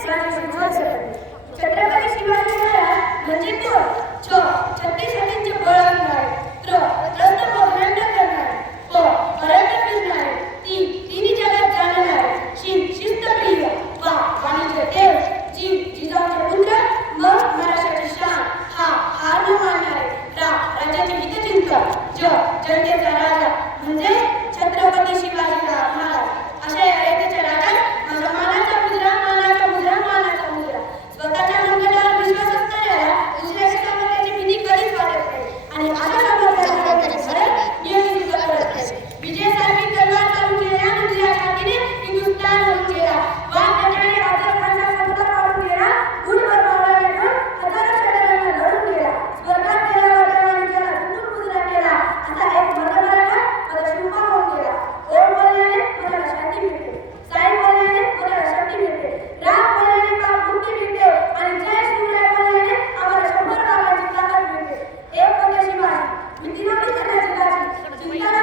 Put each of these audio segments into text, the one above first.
शिवाजी महाराज छत्रपती शिवाजी महाराज म्हणजे तो च छत्तीसपतींचे बळ आणणार त्र रत्न पौरंड करणार प परंड फिरणार ती तिन्ही जगात जाणणार देव जी जिजाऊचा पुत्र म महाराष्ट्राची शान हा हार न मानणारे रा राज्याचे हितचिंतक ज जनतेचा राजा म्हणजे ¡Gracias!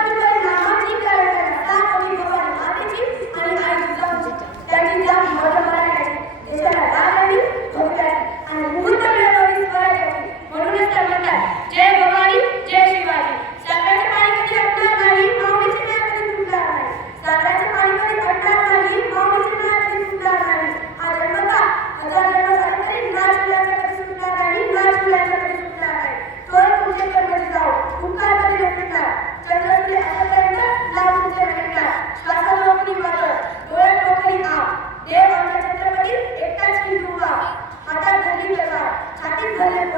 ಮ್ಯಾನೇಜ್